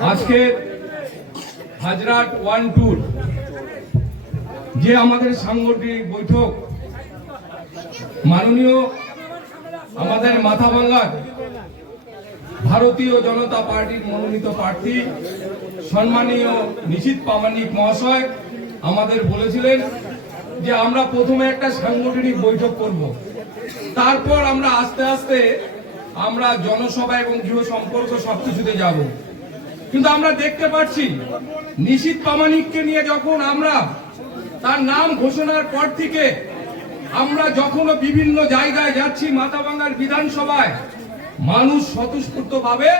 আজকে হাজরাট 1-2 যে আমাদের সাংগঠনিক বৈঠক মাননীয় আমাদের মাথাভাঙ্গার ভারতীয় জনতা পার্টির মনোনীত প্রার্থী সম্মানীয় নিশীথ প্রামাণিক মহাশয় আমাদের বলেছিলেন যে আমরা প্রথমে একটা সাংগঠনিক বৈঠক করব, তারপর আমরা আস্তে আস্তে আমরা জনসভা এবং গৃহ সম্পর্ক সবকিছুতে যাব। কিন্তু আমরা দেখতে পাচ্ছি নিশীথ প্রামাণিককে নিয়ে যখন আমরা তার নাম ঘোষণার পর থেকে আমরা যখন বিভিন্ন জায়গায় যাচ্ছি, মাথাভাঙ্গার বিধানসভায় মানুষ স্বতঃস্ফূর্তভাবে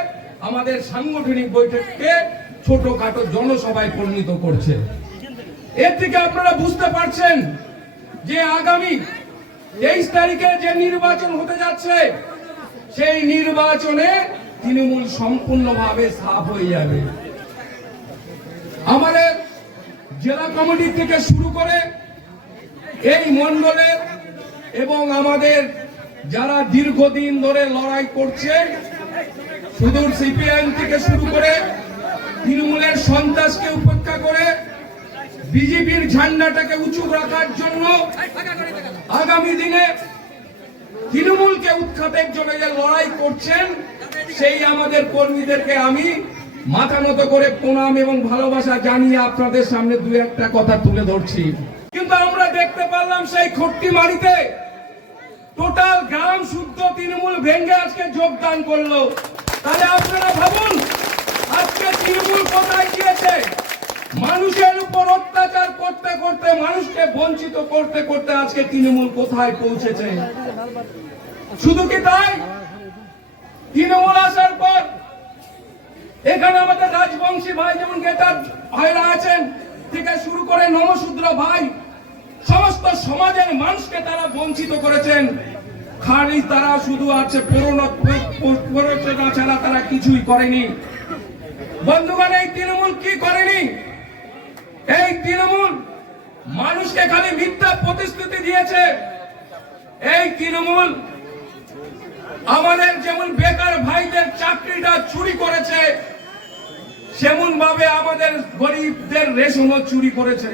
আমাদের সাংগঠনিক বৈঠককে ছোটখাটো জনসভায় পরিণত করছে। এর থেকে আপনারা বুঝতে পারছেন যে আগামী 23 তারিখে যে নির্বাচন হতে যাচ্ছে সেই নির্বাচনে তৃণমূল সম্পূর্ণভাবে সাফ হয়ে যাবে। আমাদের জেলা কমিটি থেকে শুরু করে এই মণ্ডলের এবং আমাদের যারা দীর্ঘদিন ধরে লড়াই করছে, সুদূর সিপিআইএম থেকে শুরু করে তৃণমূলের সন্ত্রাসকে উপেক্ষা করে বিজেপির ঝান্ডাটাকে উঁচু রাখার জন্য আগামী দিনে তৃণমূলকে উৎখাতের জন্য যে লড়াই করছেন সেই আমাদের কর্মীদেরকে আমি মাথা নত করে প্রণাম এবং ভালোবাসা জানিয়ে আপনাদের সামনে দু একটা কথা তুলে ধরছি। কিন্তু আমরা দেখতে পারলাম সেই খট্টিমারিতে টোটাল গ্রাম শুদ্ধ তৃণমূল ভেঙে আজকে যোগদান করলো। তাহলে আপনারা ভাবুন আজকে তৃণমূল কোথায় গিয়েছে? মানুষের উপর অত্যাচার করতে করতে, মানুষকে বঞ্চিত করতে করতে আজকে তৃণমূল কোথায় পৌঁছেছে। শুধু কি তাই, তৃণমূল আসার পর এখানে আমাদের রাজবংশী ভাই যেমন গেটার ভাইরা আছেন থেকে শুরু করে নমশূদ্র ভাই, সমস্ত সমাজের মানুষকে তারা বঞ্চিত করেছেন। খালি তারা শুধু আছে প্ররোচনা ছাড়া তারা কিছুই করেনি। বন্ধুগণ, এই তৃণমূল কি করেনি? এই তৃণমূল মানুষকে খালি মিথ্যা প্রতিশ্রুতি দিয়েছে। এই তৃণমূল আমাদের যেমন বেকার ভাইদের চাকরিটা চুরি করেছে, সেমন ভাবে আমাদের গরিবদের রেশনও চুরি করেছে।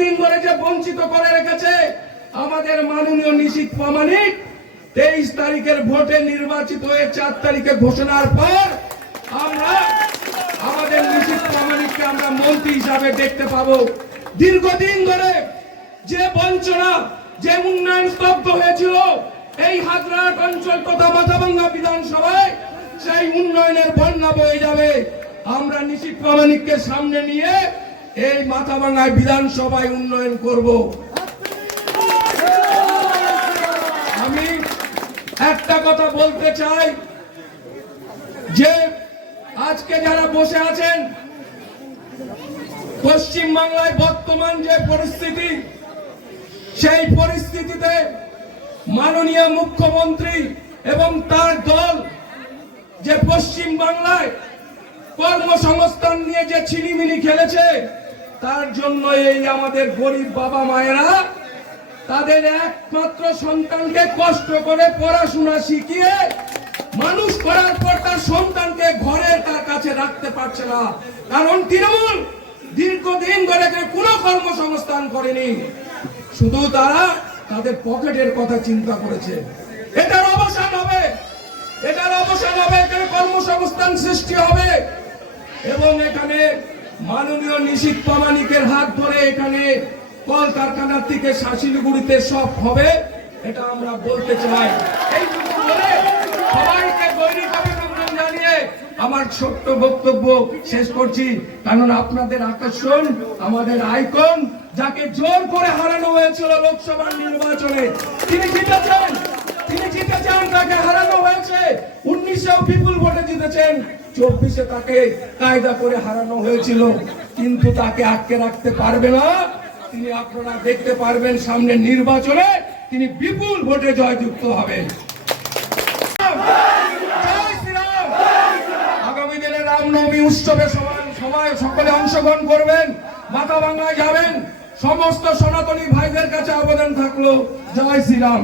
দিন ধরে যে বঞ্চিত করে রেখেছে আমাদের মাননীয় নিশীথ প্রামাণিক 23 তারিখের ভোটে নির্বাচিত হয়ে 4 তারিখে ঘোষণার পর আমরা আমাদের নিশীথ প্রামাণিককে আমরা মন্ত্রী হিসাবে দেখতে পাবো। দীর্ঘদিন ধরে যে বঞ্চনা, যে উন্নয়ন স্তব্ধ হয়েছিল এই হাজরাট অঞ্চল তথা মাথাভাঙ্গা বিধানসভায়, সেই উন্নয়নের বন্যা বয়ে যাবে। আমরা নিশীথ প্রামাণিককে সামনে নিয়ে এই মাথাভাঙ্গায় বিধানসভায় উন্নয়ন করব। আমি একটা কথা বলতে চাই যে আজকে যারা বসে আছেন, পশ্চিম বাংলায় বর্তমান যে পরিস্থিতি, সেই পরিস্থিতিতে মাননীয় মুখ্যমন্ত্রী এবং তার দল যে পশ্চিম বাংলায় কর্মসংস্থান নিয়ে যে ছিনিমিনি খেলেছে, তার জন্য এই আমাদের গরিব বাবা মায়েরা তাদের একমাত্র সন্তানকে কষ্ট করে পড়াশোনা শিখিয়ে মানুষ করার পর তার সন্তানকে ঘরে তার কাছে রাখতে পারছে না। কারণ তৃণমূল দীর্ঘদিন ধরে কোনো কর্মসংস্থান করেনি, শুধু তারা তাদের পকেটের কথা চিন্তা করেছে। এটার অবসান হবে, এটার অবসান হবে, এখানে কর্মসংস্থান সৃষ্টি হবে এবং এখানে মাননীয় নিশীথ প্রামাণিকের হাত ধরে এখানে কলকারখানার থেকে শিলিগুড়িতে সব হবে, এটা আমরা বলতে চাই। এইটুকু বলে সবাইকে গৈরিক অভিনন্দন জানিয়ে আমার ছোট্ট বক্তব্য শেষ করছি। কারণ আপনাদের আকর্ষণ আমাদের আইকন, যাকে জোর করে হারানো হয়েছিল লোকসভা নির্বাচনে, তিনি জিতেছেন, তাকে হারানো হয়েছে। 19-এ বিপুল ভোটে জিতেছেন, 24-এ তাকে কায়দা করে হারানো হয়েছিল, কিন্তু তাকে আটকে রাখতে পারবে না। তিনি আপনারা দেখতে পারবেন সামনে নির্বাচনে তিনি বিপুল ভোটে জয়যুক্ত হবেন। আগামী দিনে রামনবমী উৎসবে সবাই সকলে অংশগ্রহণ করবেন, মাথাভাঙ্গায় যাবেন। সমস্ত সনাতনী ভাইদের কাছে আবেদন থাকলো, জয় শ্রীরাম।